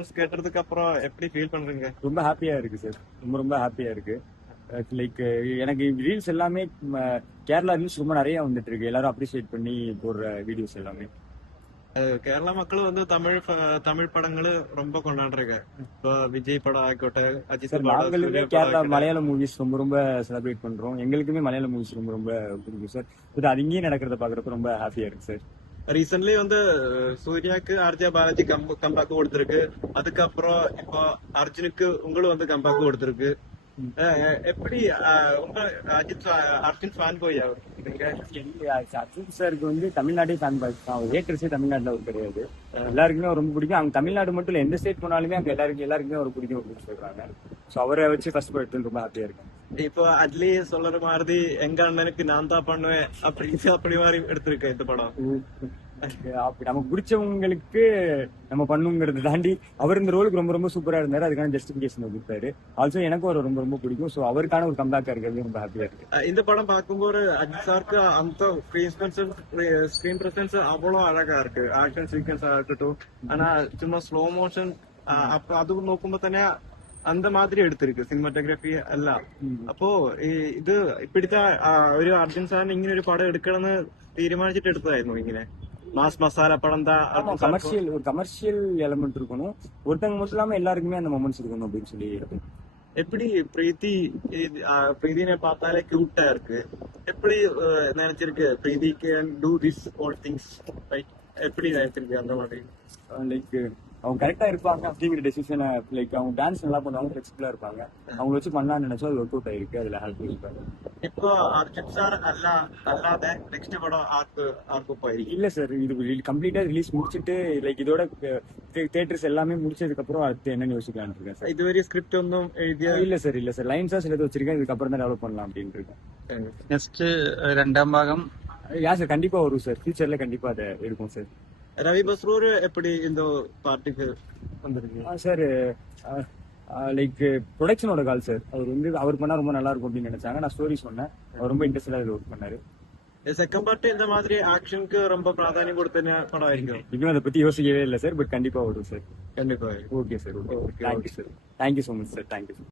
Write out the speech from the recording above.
Performance கேட்டதுக்கு அப்புறம் எப்படி ஃபீல் பண்றீங்க? ரொம்ப ஹாப்பியா இருக்கு சார். ரொம்ப ரொம்ப ஹாப்பியா இருக்கு. லைக் எனக்கு ரீல்ஸ் எல்லாமே கேரளா ரீல்ஸ் ரொம்ப நிறைய வந்துட்டு இருக்கு. எல்லாரும் அப்ரிசியேட் பண்ணி போடுற வீடியோஸ் எல்லாமே. കേരള മക്കള് വന്ന് തമിഴ് പടങ്ങള് ரொம்ப கொண்டாடுறாங்க. இப்போ விஜய் படம் ஆகட்ടെ, அஜித் சார் படம், நாங்களுமே சூர்யா படம் கேரளா ஆகட்ടെ. மலையாள மூவிஸ் ரொம்ப ரொம்ப செலிப்ரேட் பண்றோம். எங்களுக்குமே மலையாள மூவிஸ் ரொம்ப ரொம்ப பிடிக்கும் சார். இது அது இங்கேயே நடக்கிறத பாக்குறப்ப ரொம்ப ஹாப்பியா இருக்கு சார். ரீசென்ட்லி வந்து சூர்யாக்கு ஆர்ஜே பாலாஜி கம்பேக் கொடுத்திருக்கு. அதுக்கப்புறம் இப்போ அர்ஜுனுக்கு உங்களும் வந்து கம்பேக் கொடுத்திருக்கு. எப்படி உங்க அர்ஜுன் ஃபேன் போய் அர்ஜுன் சாருக்கு வந்து தமிழ்நாடே ஃபேன் பாய்ஸ் தான். அவர் ஏக்கர்ஸே தமிழ்நாட்டில் அவர் கிடையாது. எல்லாருக்குமே அவர் ரொம்ப பிடிக்கும். அவங்க தமிழ்நாடு மட்டும் இல்லை, எந்த ஸ்டேட் போனாலுமே அங்கே எல்லாருக்குமே அவர் பிடிக்கும் அப்படின்னு சொல்றாங்க. ஸோ அவரை வச்சு ஃபர்ஸ்ட் எடுத்து ரொம்ப ஹாப்பியா இருக்கும். இப்போ அதுலயே சொல்ற மாதிரி எங்க அண்ணனுக்கு நான் தான் பண்ணுவேன் அப்படி மாதிரி எடுத்திருக்கேன் இந்த படம். அப்படி நமக்கு பிடிச்சவங்களுக்கு நம்ம பண்ணுங்கிறத தாண்டி அவர் இந்த ரோலுக்கு ரொம்ப ரொம்ப சூப்பரா இருந்தாரு. அதுக்கான ஜஸ்டிபிகேஷன் கொடுத்தாரு. ஆல்சோ எனக்கும் அவர் ரொம்ப ரொம்ப பிடிக்கும். ஸோ அவருக்கான ஒரு கம்பேக்கா இருக்கிறது ரொம்ப ஹாப்பியா இருக்கு. இந்த படம் பார்க்கும்போது அஜித் சாருக்கு அந்த ஸ்கிரீன் பிரசன்ஸ் அவ்வளவு அழகா இருக்கு. ஆக்ஷன் சீக்வன்ஸ் இருக்கட்டும், ஆனா சும்மா ஸ்லோ மோஷன் அது നോക്കുമ്പോ തന്നെ அந்த மாதிரி எடுத்திருக்கு സിനിമാറ്റോഗ്രാഫി എല്ലാം. അപ്പോ ഇത് ഇപ്പോഴത്തെ ഒരു അർജുൻ സാറിന് ഇങ്ങനെ ഒരു പടം എടുക്കണമെന്ന് തീരുമാനിച്ചിട്ട് എടുത്തതായിരുന്നു ഇങ്ങനെ மாஸ் மசாலா படம் தான். கமர்ஷியல் எலமெண்ட் இருக்கணும். ஒருத்தங்க மட்டும் இல்லாம எல்லாருக்குமே அந்த மொமெண்ட்ஸ் இருக்கணும் அப்படின்னு சொல்லி. எப்படி பிரீதினை பார்த்தாலே கியூட்டா இருக்கு. எப்படி நினைச்சிருக்கு Preethi can do this all things right? எப்படி நினைச்சிருக்கு அந்த மாதிரி? லைக் அவங்க கரெக்டா இருப்பாங்க அப்படிங்கிற டெசிஷனை, லைக் அவங்க டான்ஸ் நல்லா பண்ணுவாங்க, ஃபிளெக்சிபிளா இருப்பாங்க. அவங்க வச்சு பண்ணலாம்னு நினைச்சா அது ஒர்க் அவுட் ஆயிருக்கு. அதுல ஹெல்ப் பண்ணிருக்காங்க. இப்போ அர்ஜுன் சார் அல்லாத நெக்ஸ்ட் படம் ஆர்க்கு போயிருக்கு. இல்ல சார், இது கம்ப்ளீட்டா ரிலீஸ் முடிச்சிட்டு லைக் இதோட தியேட்டர்ஸ் எல்லாமே முடிச்சதுக்கு அப்புறம் அடுத்து என்னன்னு யோசிக்கலாம்னு இருக்கேன் சார். இதுவரை ஸ்கிரிப்ட் ஒன்றும் எழுதியா? இல்ல சார் லைன்ஸா சிலது வச்சிருக்கேன். இதுக்கப்புறம் தான் டெவலப் பண்ணலாம் அப்படின்னு இருக்கேன். நெக்ஸ்ட் ரெண்டாம் பாகம் யா சார் கண்டிப்பா வரும் சார். ஃபியூச்சர்ல கண்டிப்பா அதை இருக்கும் சார். ரவி பஸ்ரூர் எப்படி இந்த பார்ட்டிக்கு வந்திருக்கு? சார் லைக் ப்ரொடக்ஷனோட கால் சார். அவர் பண்ணா ரொம்ப நல்லா இருக்கும் அப்படின்னு நினைச்சாங்க. நான் ஸ்டோரி சொன்னேன். அவர் ரொம்ப இன்ட்ரெஸ்டா அதில் ஒர்க் பண்ணாரு. செகண்ட் பார்ட் இந்த மாதிரி ஆக்ஷனுக்கு ரொம்ப பிராதானியம் கொடுத்த படம் ஆയിരിക്കും. இன்னும் அதை பத்தி யோசிக்கவே இல்லை சார். பட் கண்டிப்பா வரும் சார். கண்டிப்பா. Okay sir. Okay thank you sir. Thank you so much sir. Thank you sir.